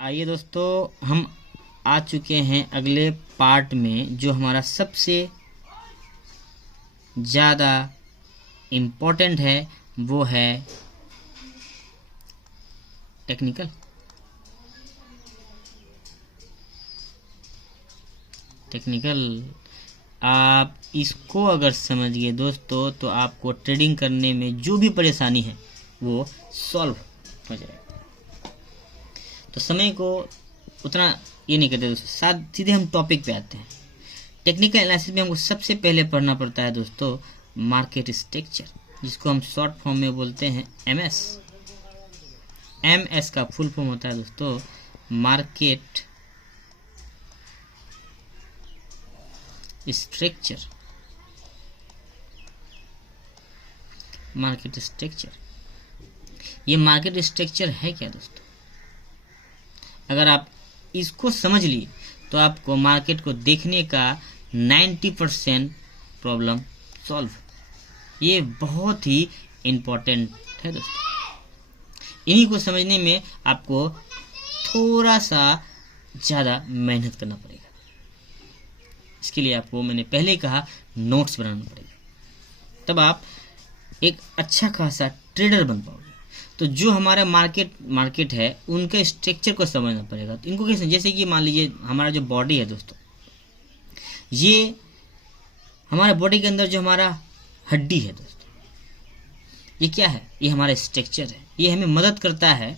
आइए दोस्तों, हम आ चुके हैं अगले पार्ट में, जो हमारा सबसे ज़्यादा इम्पोर्टेंट है, वो है टेक्निकल। आप इसको अगर समझ गए दोस्तों, तो आपको ट्रेडिंग करने में जो भी परेशानी है वो सॉल्व हो जाएगा। तो समय को उतना ये नहीं करते दोस्तों, साथ सीधे हम टॉपिक पे आते हैं। टेक्निकल एनालिसिस में हमको सबसे पहले पढ़ना पड़ता है दोस्तों मार्केट स्ट्रक्चर, जिसको हम शॉर्ट फॉर्म में बोलते हैं एमएस। एमएस का फुल फॉर्म होता है दोस्तों मार्केट स्ट्रक्चर। मार्केट स्ट्रक्चर, ये मार्केट स्ट्रक्चर है क्या दोस्तों? अगर आप इसको समझ लिए तो आपको मार्केट को देखने का 90% प्रॉब्लम सॉल्व। ये बहुत ही इम्पोर्टेंट है दोस्तों। इन्हीं को समझने में आपको थोड़ा सा ज़्यादा मेहनत करना पड़ेगा। इसके लिए आपको मैंने पहले कहा नोट्स बनाना पड़ेगा, तब आप एक अच्छा खासा ट्रेडर बन पाओगे। तो जो हमारा मार्केट है उनके स्ट्रक्चर को समझना पड़ेगा। तो इनको कैसे, जैसे कि मान लीजिए हमारा जो बॉडी है दोस्तों, ये हमारे बॉडी के अंदर जो हमारा हड्डी है दोस्तों, ये क्या है? ये हमारा स्ट्रक्चर है। ये हमें मदद करता है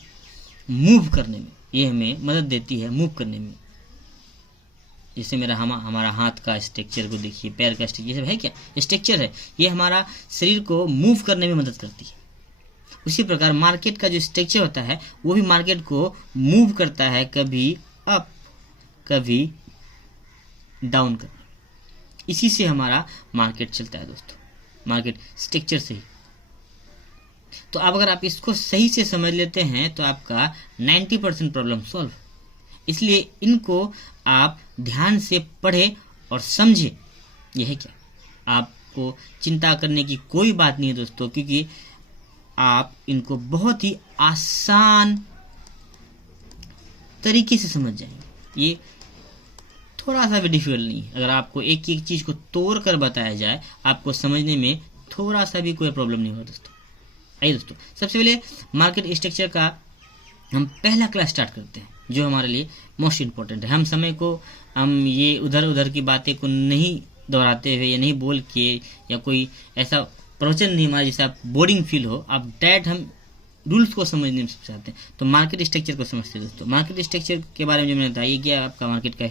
मूव करने में, ये हमें मदद देती है मूव करने में। जैसे हमारा हाथ का स्ट्रक्चर को देखिए, पैर का स्ट्रक्चर, ये सब है क्या? स्ट्रक्चर है। ये हमारा शरीर को मूव करने में मदद करती है। उसी प्रकार मार्केट का जो स्ट्रक्चर होता है वो भी मार्केट को मूव करता है, कभी अप कभी डाउन कर। इसी से हमारा मार्केट चलता है दोस्तों, मार्केट स्ट्रक्चर से ही। तो अब अगर आप इसको सही से समझ लेते हैं तो आपका 90% प्रॉब्लम सॉल्व। इसलिए इनको आप ध्यान से पढ़े और समझे। यह है क्या, आपको चिंता करने की कोई बात नहीं है दोस्तों, क्योंकि आप इनको बहुत ही आसान तरीके से समझ जाएंगे। ये थोड़ा सा भी डिफिकल्ट नहीं है। अगर आपको एक एक चीज़ को तोड़ कर बताया जाए, आपको समझने में थोड़ा सा भी कोई प्रॉब्लम नहीं होगा दोस्तों। आइए दोस्तों, सबसे पहले मार्केट स्ट्रक्चर का हम पहला क्लास स्टार्ट करते हैं, जो हमारे लिए मोस्ट इम्पोर्टेंट है। हम समय को हम ये उधर उधर की बातें को नहीं दोहराते हुए या नहीं बोल के, या कोई ऐसा प्रवचन नहीं हमारा जिससे आप बोरिंग फील हो, आप डायरेक्ट हम रूल्स को समझने में चाहते हैं। तो मार्केट स्ट्रक्चर को समझते हैं दोस्तों। मार्केट स्ट्रक्चर के बारे में जो मैंने बताया, ये क्या आपका मार्केट का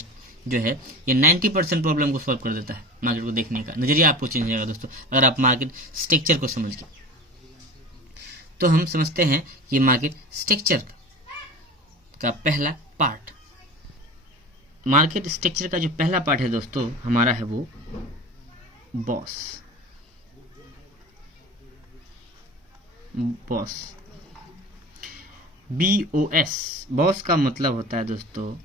जो है ये 90% प्रॉब्लम को सॉल्व कर देता है। मार्केट को देखने का नजरिया आपको चेंज हो जाएगा दोस्तों, अगर आप मार्केट स्ट्रक्चर को समझ गए। तो हम समझते हैं कि मार्केट स्ट्रक्चर का पहला पार्ट, मार्केट स्ट्रक्चर का जो पहला पार्ट है दोस्तों हमारा है वो बॉस। BOS, बॉस का मतलब होता है दोस्तों,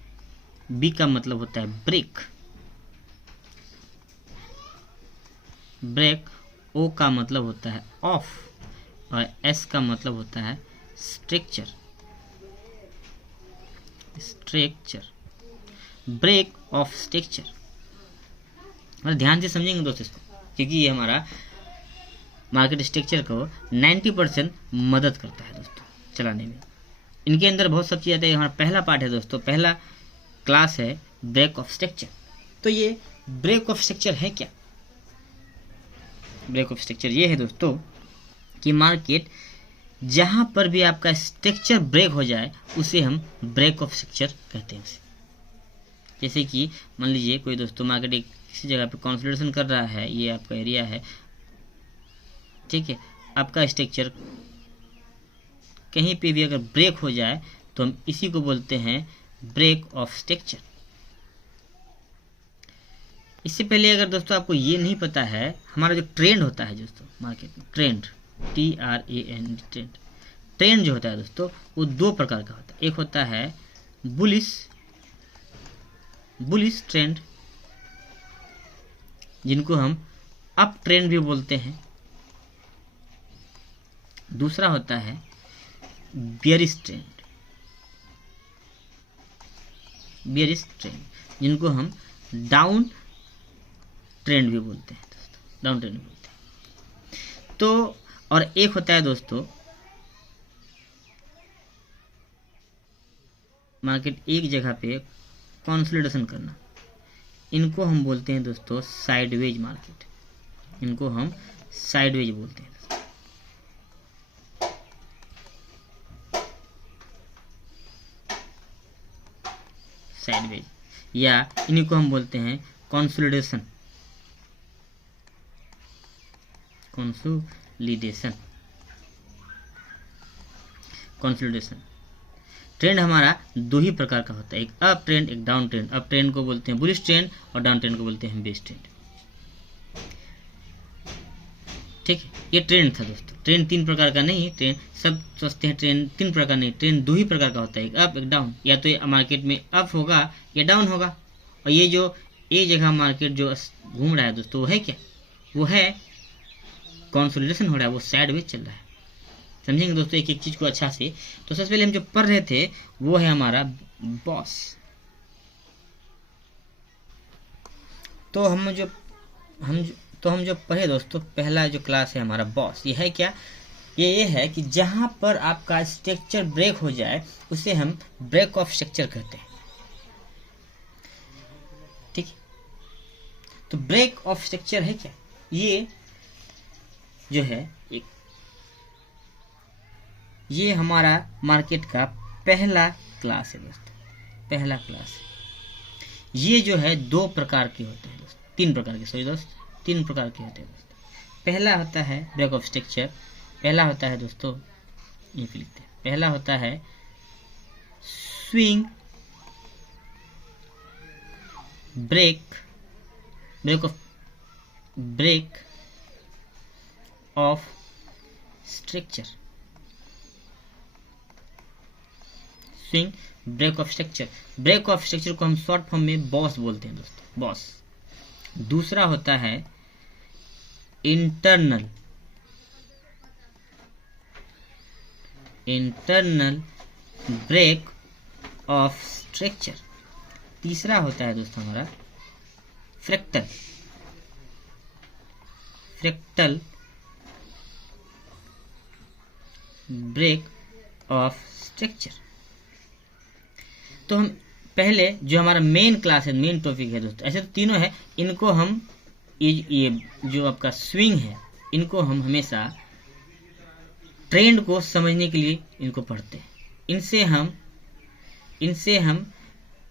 B का मतलब होता है ब्रेक, O का मतलब होता है ऑफ, और S का मतलब होता है स्ट्रक्चर। ब्रेक ऑफ स्ट्रक्चर, मतलब ध्यान से समझेंगे दोस्तों इसको, क्योंकि ये हमारा मार्केट स्ट्रक्चर को 90% मदद करता है दोस्तों चलाने में। इनके अंदर बहुत सब चीज़ आती है। हमारा पहला पार्ट है दोस्तों, पहला क्लास है ब्रेक ऑफ स्ट्रक्चर। तो ये ब्रेक ऑफ स्ट्रक्चर है क्या? ब्रेक ऑफ स्ट्रक्चर ये है दोस्तों कि मार्केट जहां पर भी आपका स्ट्रक्चर ब्रेक हो जाए उसे हम ब्रेक ऑफ स्ट्रक्चर कहते हैं उसे। जैसे कि मान लीजिए कोई दोस्तों मार्केट एक किसी जगह पे कंसोलिडेशन कर रहा है, ये आपका एरिया है, ठीक है, आपका स्ट्रक्चर कहीं पे भी अगर ब्रेक हो जाए तो हम इसी को बोलते हैं ब्रेक ऑफ स्ट्रक्चर। इससे पहले अगर दोस्तों आपको ये नहीं पता है, हमारा जो ट्रेंड होता है दोस्तों मार्केट में, ट्रेंड TRAND, ट्रेंड जो होता है दोस्तों वो दो प्रकार का होता है। एक होता है बुलिश ट्रेंड, जिनको हम अप ट्रेंड भी बोलते हैं। दूसरा होता है बियरिश ट्रेंड। बेयरिश ट्रेंड, जिनको हम डाउन ट्रेंड भी बोलते हैं दोस्तों, डाउन ट्रेंड भी बोलते हैं। तो और एक होता है दोस्तों मार्केट एक जगह पे कंसोलिडेशन करना, इनको हम बोलते हैं दोस्तों साइडवेज मार्केट, इनको हम साइडवेज बोलते हैं। साइडवेज, या इन्हीं को हम बोलते हैं कंसोलिडेशन, कंसोलिडेशन, कंसोलिडेशन। ट्रेंड हमारा दो ही प्रकार का होता है, एक अप ट्रेंड, एक डाउन ट्रेंड। अप ट्रेंड को बोलते हैं बुलिश ट्रेंड और डाउन ट्रेंड को बोलते हैं बेस ट्रेंड। ठीक है, ये ट्रेंड था दोस्तों। ट्रेंड तीन प्रकार का नहीं, ट्रेंड सब सोचते हैं ट्रेंड तीन प्रकार का नहीं, ट्रेंड दो ही प्रकार का होता है, एक अप एक डाउन। या तो मार्केट में अप होगा या डाउन होगा। और ये जो एक जगह मार्केट जो घूम रहा है दोस्तों, वो है क्या, वो है कंसोलिडेशन हो रहा है, वो साइडवेज चल रहा है। समझेंगे दोस्तों एक एक चीज को अच्छा से। तो सबसे पहले हम जो पढ़ रहे थे वो है हमारा बॉस। तो हम जो पढ़े दोस्तों, पहला जो क्लास है हमारा बॉस, ये है क्या, ये है कि जहां पर आपका स्ट्रक्चर ब्रेक हो जाए उसे हम ब्रेक ऑफ स्ट्रक्चर कहते हैं। ठीक है, तो ब्रेक ऑफ स्ट्रक्चर है क्या, ये जो है एक, ये हमारा मार्केट का पहला क्लास है दोस्तों, पहला क्लास है। ये जो है दो प्रकार के होते हैं दोस्तों, तीन प्रकार के, सॉरी दोस्त, तीन प्रकार के होते हैं दोस्तों। पहला होता है ब्रेक ऑफ स्ट्रक्चर, पहला होता है दोस्तों, ये लिखते हैं, पहला होता है swing break of structure, swing break of structure. Break of structure को हम शॉर्ट फॉर्म में बॉस बोलते हैं दोस्तों, बॉस। दूसरा होता है इंटरनल ब्रेक ऑफ स्ट्रक्चर। तीसरा होता है दोस्तों हमारा फ्रैक्टल ब्रेक ऑफ स्ट्रक्चर। तो हम पहले जो हमारा मेन क्लास है, मेन टॉपिक है दोस्तों, ऐसे तो तीनों है, इनको हम ये जो आपका स्विंग है, इनको हम हमेशा ट्रेंड को समझने के लिए इनको पढ़ते हैं। इनसे हम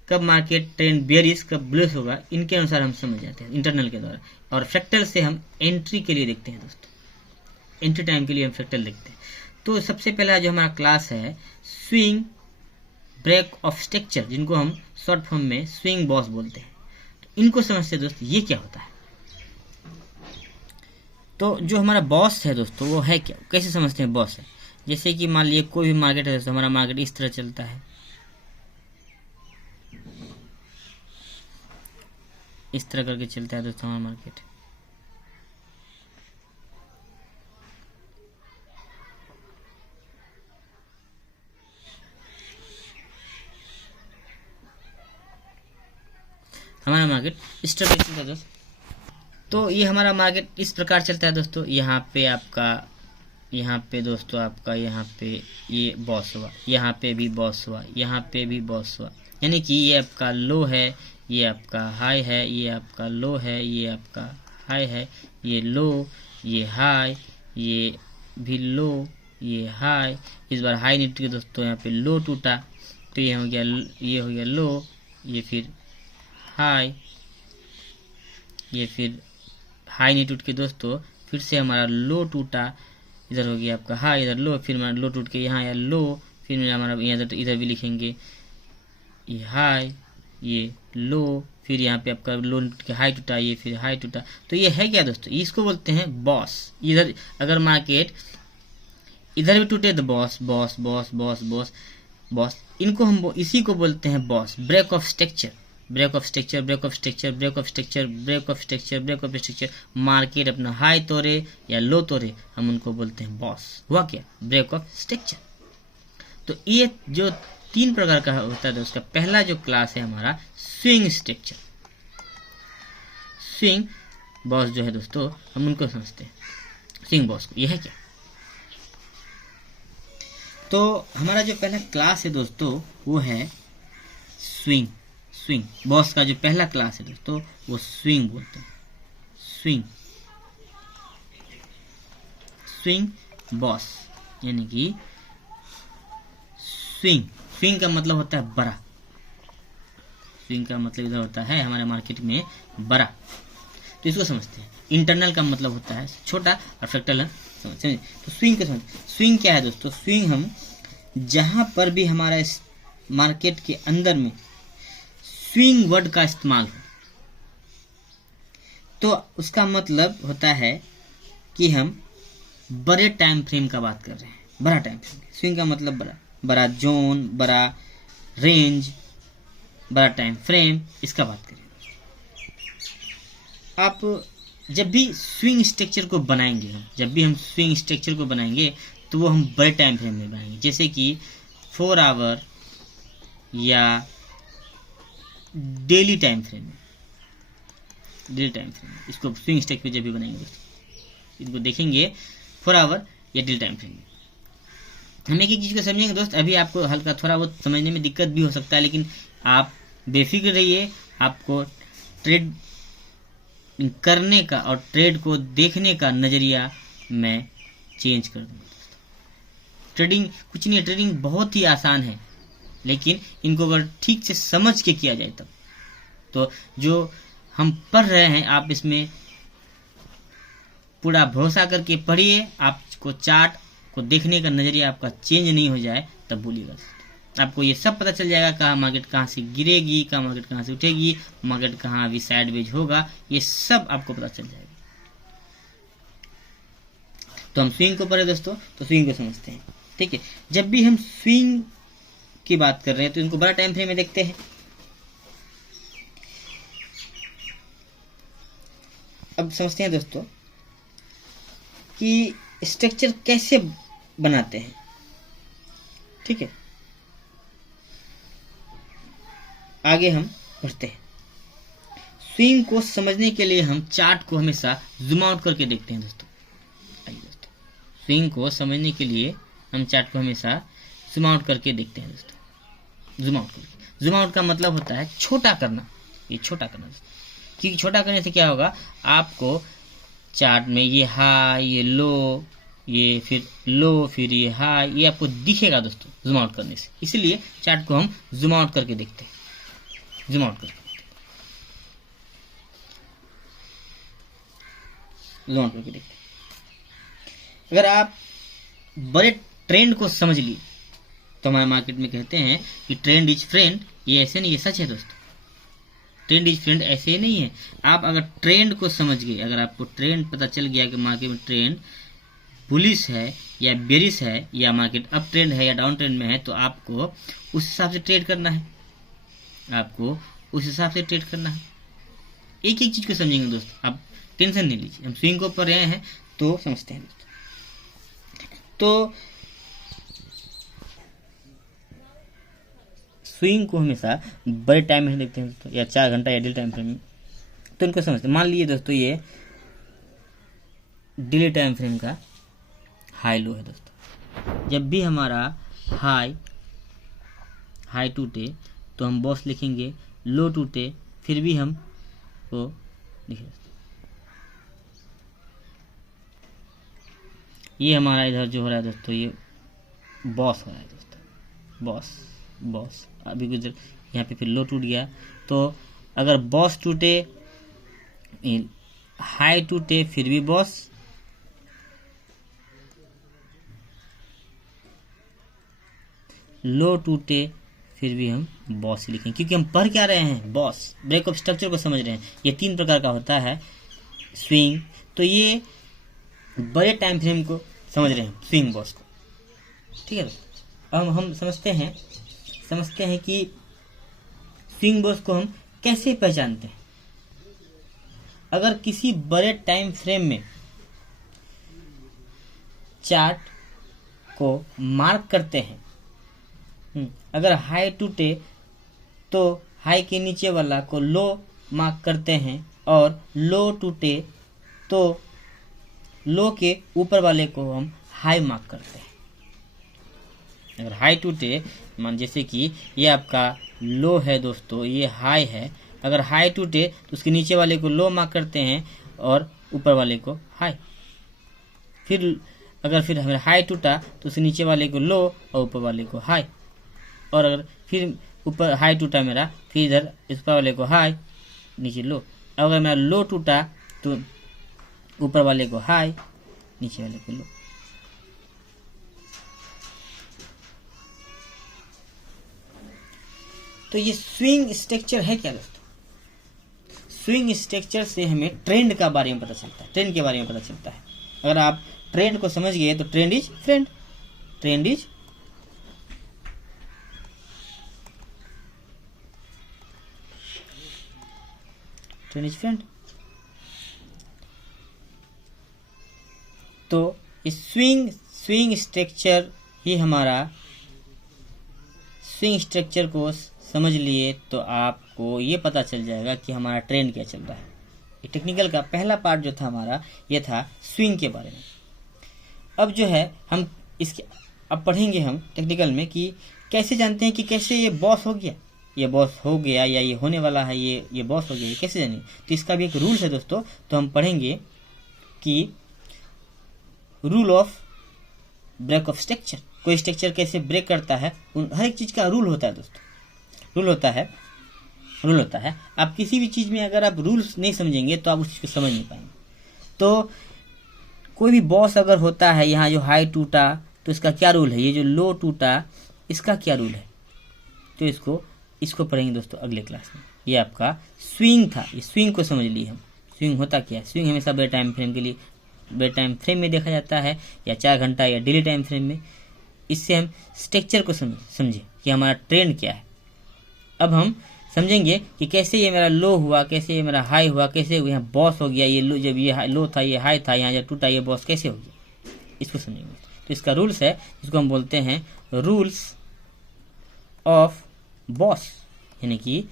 कब मार्केट ट्रेंड बेयरिश कब बुलिश होगा, इनके अनुसार हम समझ जाते हैं इंटरनल के द्वारा। और फ्रैक्टल से हम एंट्री के लिए देखते हैं दोस्तों, एंट्री टाइम के लिए हम फ्रैक्टल देखते हैं। तो सबसे पहला जो हमारा क्लास है स्विंग ब्रेक ऑफ स्ट्रक्चर, जिनको हम शॉर्ट फॉर्म में स्विंग बॉस बोलते हैं। तो इनको समझते हैं दोस्तों, ये क्या होता है। तो जो हमारा बॉस है दोस्तों, वो है क्या, कैसे समझते हैं बॉस है। जैसे कि मान लीजिए कोई भी मार्केट है दोस्तों, हमारा मार्केट इस तरह चलता है, इस तरह करके चलता है दोस्तों हमारा मार्केट। हमारा मार्केट इस तरह चलता है दोस्तों। तो ये हमारा मार्केट इस प्रकार चलता है दोस्तों। यहाँ पे आपका, यहाँ पे दोस्तों आपका, यहाँ पे ये बॉस हुआ, यहाँ पे भी बॉस हुआ, यहाँ पे भी बॉस हुआ। यानी कि ये आपका लो है, ये आपका हाई है, ये आपका लो है, ये आपका हाई है, ये लो, ये हाई, ये भी लो, ये हाई। इस बार हाई नहीं टूटी दोस्तों, यहाँ पे लो टूटा, तो ये हो गया लो, ये फिर हाई, ये फिर हाई नहीं टूट के दोस्तों फिर से हमारा लो टूटा, इधर हो गया आपका हाई, इधर लो, फिर हमारा लो टूट के यहाँ आया लो, फिर हमारा इधर भी लिखेंगे ये हाई, ये लो, फिर यहाँ पे आपका लो टूट के हाई टूटा, ये फिर हाई टूटा। तो ये है क्या दोस्तों, इसको बोलते हैं बॉस। इधर अगर मार्केट इधर भी टूटे तो boss boss boss boss boss boss, इनको हम इसी को बोलते हैं boss. Break of structure, break of structure, break of structure, break of structure, break of structure, break of structure. Market अपना हाई तोड़े या लो तोड़े, हम उनको बोलते हैं बॉस। हुआ क्या, ब्रेक ऑफ स्ट्रक्चर। तो ये जो तीन प्रकार का होता है दोस्तों। पहला जो क्लास है हमारा स्विंग स्ट्रक्चर। स्विंग बॉस जो है दोस्तों, हम उनको समझते हैं, स्विंग बॉस को। यह है क्या? तो हमारा जो पहला क्लास है दोस्तों वो है स्विंग। स्विंग बॉस का जो पहला क्लास है दोस्तों वो स्विंग बोलते हैं। स्विंग स्विंग बॉस यानी कि स्विंग। स्विंग का मतलब होता है बड़ा। स्विंग का मतलब इधर होता है हमारे मार्केट में बड़ा, तो इसको समझते हैं। इंटरनल का मतलब होता है छोटा और फ्रैक्टल समझ। तो स्विंग को समझ। स्विंग क्या है दोस्तों? स्विंग हम जहां पर भी हमारा इस मार्केट के अंदर में स्विंग वर्ड का इस्तेमाल हो तो उसका मतलब होता है कि हम बड़े टाइम फ्रेम का बात कर रहे हैं। बड़ा टाइम फ्रेम, स्विंग का मतलब बड़ा, बड़ा जोन, बड़ा रेंज, बड़ा टाइम फ्रेम, इसका बात करें। आप जब भी स्विंग स्ट्रक्चर को बनाएंगे, जब भी हम स्विंग स्ट्रक्चर को बनाएंगे तो वो हम बड़े टाइम फ्रेम में बनाएंगे, जैसे कि 4 आवर या डेली टाइम फ्रेम में। डेली टाइम फ्रेम इसको स्विंग स्ट्रक्चर जब भी बनाएंगे दोस्तों, इनको देखेंगे 4 आवर या डेली टाइम फ्रेम में। हम एक चीज को समझेंगे दोस्त। अभी आपको हल्का थोड़ा बहुत समझने में दिक्कत भी हो सकता है, लेकिन आप बेफिक्र रहिए। आपको ट्रेड करने का और ट्रेड को देखने का नजरिया मैं चेंज कर दूंगा। ट्रेडिंग कुछ नहीं है, ट्रेडिंग बहुत ही आसान है, लेकिन इनको अगर ठीक से समझ के किया जाए तब तो जो हम पढ़ रहे हैं आप इसमें पूरा भरोसा करके पढ़िए। आपको चार्ट को देखने का नजरिया आपका चेंज नहीं हो जाए तब बोलिएगा। आपको ये सब पता चल जाएगा कहाँ मार्केट कहाँ से गिरेगी, कहाँ मार्केट कहाँ से उठेगी, मार्केट कहाँ अभी साइडवेज होगा, ये सब आपको पता चल जाएगा। तो हम स्विंग को पढ़े दोस्तों, तो स्विंग को समझते हैं। ठीक है, जब भी हम स्विंग की बात कर रहे हैं तो इनको बड़ा टाइम फ्रेम में देखते हैं। अब समझते हैं दोस्तों कि स्ट्रक्चर कैसे बनाते हैं। ठीक है, आगे हम बढ़ते हैं। स्विंग को समझने के लिए हम चार्ट को हमेशा जूम आउट करके देखते हैं दोस्तों। आइए दोस्तों, स्विंग को समझने के लिए हम चार्ट को हमेशा जूम आउट करके देखते हैं दोस्तों। जूम आउट करके, जूम आउट का मतलब होता है छोटा करना। ये छोटा करना दोस्तों, क्योंकि छोटा करने से क्या होगा, आपको चार्ट में ये हाई, ये लो, ये फिर लो, फिर ये हाई, ये आपको दिखेगा दोस्तों जूम आउट करने से। इसलिए चार्ट को हम जूम आउट करके देखते हैं। जूम आउट करके देखते हैं। अगर आप बड़े ट्रेंड को समझ लिए तो हमारे मार्केट में कहते हैं कि ट्रेंड इज फ्रेंड। ये ऐसे नहीं, ये सच है दोस्तों। ट्रेंड इज फ्रेंड ऐसे ही नहीं है। आप अगर ट्रेंड को समझ गए, अगर आपको ट्रेंड पता चल गया कि मार्केट में ट्रेंड बुलिश है या बेरिश है, या मार्केट अप ट्रेंड है या डाउन ट्रेंड में है, तो आपको उस हिसाब से ट्रेड करना है। आपको उस हिसाब से ट्रेड करना है। एक एक चीज को समझेंगे दोस्तों, आप टेंशन नहीं लीजिए। हम स्विंग को पढ़ रहे हैं तो समझते हैं दोस्तों। तो स्विंग को हमेशा बड़े टाइम में देखते हैं दोस्तों, या 4 घंटा या डेली टाइम फ्रेम में, तो इनको समझते हैं। मान लीजिए दोस्तों ये डेली टाइम फ्रेम का हाई लो है दोस्तों। जब भी हमारा हाई टूटे तो हम बॉस लिखेंगे, लो टूटे फिर भी हम को लिखेंगे। ये हमारा इधर जो हो रहा है दोस्तों, ये बॉस हो रहा है दोस्तों। बॉस अभी गुजर, यहाँ पे फिर लो टूट गया। तो अगर बॉस टूटे, हाई टूटे फिर भी बॉस, लो टूटे फिर भी हम बॉस लिखेंगे, क्योंकि हम पढ़ क्या रहे हैं, बॉस। ब्रेक ऑफ स्ट्रक्चर को समझ रहे हैं। ये 3 प्रकार का होता है स्विंग। तो ये बड़े टाइम फ्रेम को समझ रहे हैं, स्विंग बॉस को। ठीक है, अब हम समझते हैं कि स्विंग बॉस को हम कैसे पहचानते हैं। अगर किसी बड़े टाइम फ्रेम में चार्ट को मार्क करते हैं अगर हाई टूटे तो हाई के नीचे वाला को लो मार्क करते हैं, और लो टूटे तो लो के ऊपर वाले को हम हाई मार्क करते हैं। अगर हाई टूटे, मान जैसे कि ये आपका लो है दोस्तों, ये हाई है, अगर हाई टूटे तो उसके नीचे वाले को लो मार्क करते हैं और ऊपर वाले को हाई। फिर हमारा हाई टूटा तो उसके नीचे वाले को लो और ऊपर वाले को हाई, और अगर फिर ऊपर हाई टूटा मेरा, फिर इधर ऊपर वाले को हाई, नीचे लो। अगर मेरा लो टूटा तो ऊपर वाले को हाई, नीचे वाले को लो। तो ये स्विंग स्ट्रक्चर है क्या दोस्तों? स्विंग स्ट्रक्चर से हमें ट्रेंड का बारे में पता चलता है, ट्रेंड के बारे में पता चलता है। अगर आप ट्रेंड को समझ गए तो trend is friend, trend is friend. तो इस स्विंग स्ट्रक्चर ही हमारा, स्विंग स्ट्रक्चर को समझ लिए तो आपको ये पता चल जाएगा कि हमारा ट्रेंड क्या चल रहा है। ये टेक्निकल का पहला पार्ट जो था हमारा, ये था स्विंग के बारे में। अब जो है हम इसके अब पढ़ेंगे हम टेक्निकल में कि कैसे जानते हैं कि कैसे ये बॉस हो गया, ये बॉस हो गया या ये होने वाला है, ये बॉस हो गया, ये कैसे जानेंगे? तो इसका भी एक रूल्स है दोस्तों। तो हम पढ़ेंगे कि rule of break of structure, कोई स्ट्रक्चर कैसे ब्रेक करता है, हर एक चीज का रूल होता है दोस्तों, रूल होता है। आप किसी भी चीज में अगर आप रूल्स नहीं समझेंगे तो आप उस चीज को समझ नहीं पाएंगे। तो कोई भी बॉस अगर होता है, यहाँ जो हाई टूटा तो इसका क्या रूल है, ये जो लो टूटा इसका क्या रूल है, तो इसको पढ़ेंगे दोस्तों अगले क्लास में। ये आपका स्विंग था, ये स्विंग को समझ लिए हम। स्विंग होता क्या है? स्विंग हमेशा बेड टाइम फ्रेम के लिए, बेड टाइम फ्रेम में देखा जाता है, या 4 घंटा या डेली टाइम फ्रेम में। इससे हम स्ट्रक्चर को समझे कि हमारा ट्रेंड क्या है। अब हम समझेंगे कि कैसे ये मेरा लो हुआ, कैसे ये मेरा हाई हुआ, कैसे यहाँ बॉस हो गया, ये लो, जब ये लो था ये हाई था, यहाँ जब टूटा ये बॉस कैसे हो गया, इसको समझेंगे। तो इसका रूल्स है, जिसको हम बोलते हैं रूल्स ऑफ बॉस, यानी कि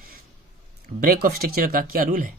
ब्रेक ऑफ स्ट्रक्चर का क्या रूल है।